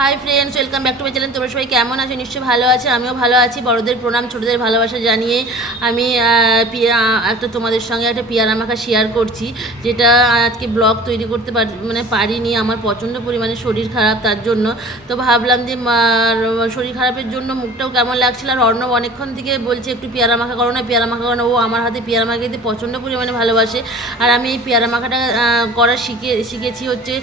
Hi friends welcome back to my channel তোমরা সবাই কেমন আছো? নিশ্চয়ই ভালো আছে, আমিও ভালো আছি। বড়দের প্রণাম, ছোটদের ভালোবাসা জানিয়ে আমি একটা তোমাদের সঙ্গে একটা পিয়ারা মাখা শেয়ার করছি, যেটা আজকে ব্লগ তৈরি করতে পার মানে পারিনি। আমার প্রচণ্ড পরিমাণে শরীর খারাপ, তার জন্য। তো ভাবলাম যে শরীর খারাপের জন্য মুখটাও কেমন লাগছিল? আর অর্ণব অনেকক্ষণ থেকে বলছে, একটু পেয়ারা মাখা করো না, পেয়ারা মাখা করো না। ও আমার হাতে পেয়ারা মাখা খেতে প্রচণ্ড পরিমাণে ভালোবাসে। আর আমি এই পেয়ারা মাখাটা করা শিখে, শিখেছি হচ্ছে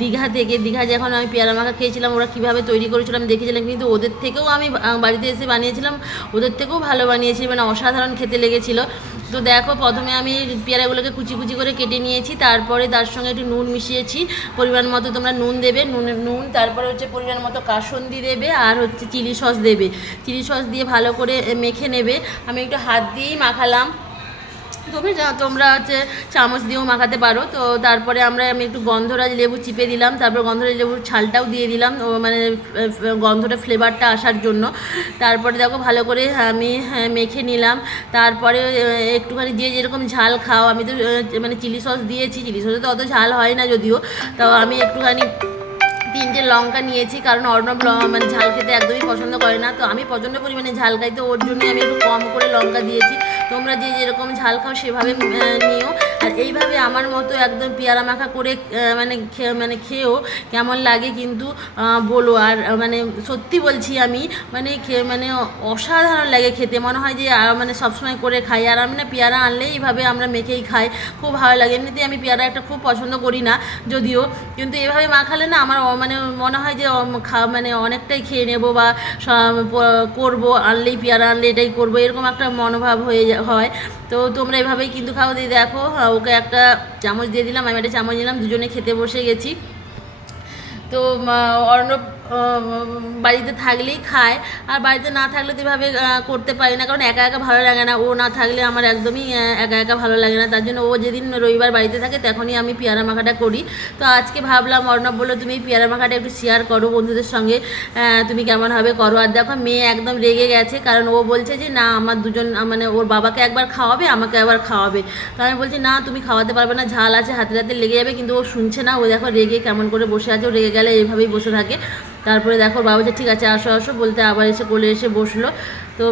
দীঘা থেকে। দীঘা যখন আমি পেয়ারা মাখা খেয়েছিলাম ওরা কীভাবে তৈরি করেছিল আমি দেখেছিলাম কিন্তু ওদের থেকেও আমি বাড়িতে এসে বানিয়েছিলাম, ওদের থেকেও ভালো বানিয়েছি মানে অসাধারণ খেতে লেগেছিলো। তো দেখো, প্রথমে আমি পেয়ারাগুলোকে কুচি কুচি করে কেটে নিয়েছি, তারপরে তার সঙ্গে একটু নুন মিশিয়েছি, পরিমাণ মতো তোমরা নুন দেবে, নুন নুন, তারপরে হচ্ছে পরিমাণ মতো কাসন্দি দেবে, আর হচ্ছে চিলি সস দেবে। চিলি সস দিয়ে ভালো করে মেখে নেবে। আমি একটু হাত দিয়েই মাখালাম। যা- তোমরা হচ্ছে চামচ দিয়েও মাখাতে পারো। তো তারপরে আমরা আমি একটু গন্ধরাজ লেবু চিপে দিলাম তারপর গন্ধরাজ লেবুর ছালটাও দিয়ে দিলাম। মানে গন্ধটা ফ্লেভারটা আসার জন্য। তারপরে দেখো ভালো করে আমি হ্যাঁ, মেখে নিলাম। তারপরে একটুখানি যে যেরকম ঝাল খাও আমি তো মানে চিলি সস দিয়েছি চিলি সসে তো অত ঝাল হয় না যদিও। তাও আমি একটুখানি তিনটে লঙ্কা নিয়েছি কারণ অর্ণব মানে ঝাল খেতে একদমই পছন্দ করে না। তো আমি প্রচণ্ড পরিমাণে ঝাল খাই তো ওর জন্যই আমি একটু কম করে লঙ্কা দিয়েছি। তোমরা যে যেরকম ঝাল খাও সেভাবে নিও। আর এইভাবে আমার মতো একদম পেয়ারা মাখা করে মানে মানে খেয়েও কেমন লাগে কিন্তু বলো। আর মানে সত্যি বলছি আমি মানে খেয়ে মানে অসাধারণ লাগে খেতে। মনে হয় যে মানে সবসময় করে খাই। আর আমি না পেয়ারা আনলেই এইভাবে আমরা মেখেই খাই। খুব ভালো লাগে। এমনিতে আমি পেয়ারা একটা খুব পছন্দ করি না, যদিও। কিন্তু এভাবে মাখালে না আমার মানে মনে হয় যে মানে অনেকটাই খেয়ে নেব বা করব। আনলেই পেয়ারা আনলে এটাই করব। এরকম একটা মনোভাব হয়ে হয়। তো তোমরা এভাবেই কিন্তু খাও। দিয়ে দেখো ওকে একটা চামচ দিয়ে দিলাম, আমি একটা চামচ দিলাম দুজনে খেতে বসে গেছি। তো অর্ণব বাড়িতে থাকলেই খায়। আর বাড়িতে না থাকলে তো এভাবে করতে পারি না। কারণ একা একা ভালো লাগে না। ও না থাকলে আমার একদমই একা একা ভালো লাগে না। তার জন্য ও যেদিন রবিবার বাড়িতে থাকে, তখনই আমি পেয়ারা মাখাটা করি। তো আজকে ভাবলাম, অর্ণব বলল, তুমি পেয়ারা মাখাটা একটু শেয়ার করো বন্ধুদের সঙ্গে। তুমি কেমন হবে করো। আর দেখো, মেয়ে একদম রেগে গেছে। কারণ ও বলছে যে, না, আমার দুজন মানে ওর বাবাকে একবার খাওয়াবে, আমাকে একবার খাওয়াবে। তো আমি বলছি, না, তুমি খাওয়াতে পারবে না। ঝাল আছে হাতে হাতে লেগে যাবে। কিন্তু ও শুনছে না। ও দেখো রেগে কেমন করে বসে আছে। ও রেগে গেলে এইভাবেই বসে থাকে। তারপরে দেখো বাবা ঠিক আছে আসো আসো বলতে আবার এসে কোলে এসে বসল। তো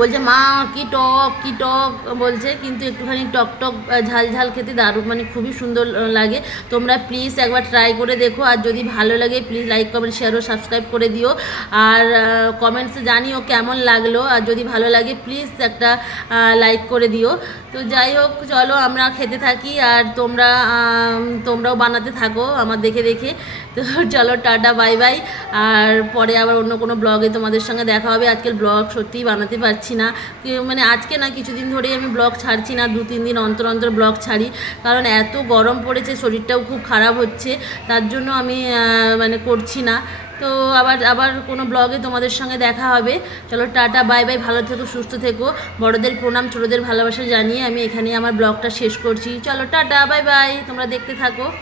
বলছে, মা, কি টক কি টক? বলছে, কিন্তু একটুখানি টক টক ঝাল ঝাল খেতে দারুণ মানে খুবই সুন্দর লাগে। তোমরা প্লিজ একবার ট্রাই করে দেখো, আর যদি ভালো লাগে প্লিজ লাইক কমেন্ট শেয়ার ও সাবস্ক্রাইব করে দিও। আর কমেন্টসে জানিও কেমন লাগল, আর যদি ভালো লাগে প্লিজ একটা লাইক করে দিও। তো যাই হোক, চলো আমরা খেতে থাকি, আর তোমরা তোমরাও বানাতে থাকো আমার দেখে দেখে। তো চলো, টাটা বাই বাই আর পরে আবার অন্য কোনো ব্লগে তোমাদের সঙ্গে দেখা হবে। আজকের ব্লগ সত্যিই বানাতে পারছি না। কি- মানে আজকে না কিছুদিন ধরেই আমি ব্লগ ছাড়ছি না দু তিন দিন অন্তর অন্তর ব্লগ ছাড়ি। কারণ এত গরম পড়েছে, শরীরটাও খুব খারাপ হচ্ছে, তার জন্য আমি মানে করছি না। তো আবার আবার কোনো ব্লগে তোমাদের সঙ্গে দেখা হবে। চলো টাটা, বাই বাই, ভালো থেকো, সুস্থ থেকো। বড়দের প্রণাম, ছোটদের ভালোবাসা জানিয়ে আমি এখানে আমার ব্লগটা শেষ করছি। চলো টাটা, বাই বাই, তোমরা দেখতে থাকো।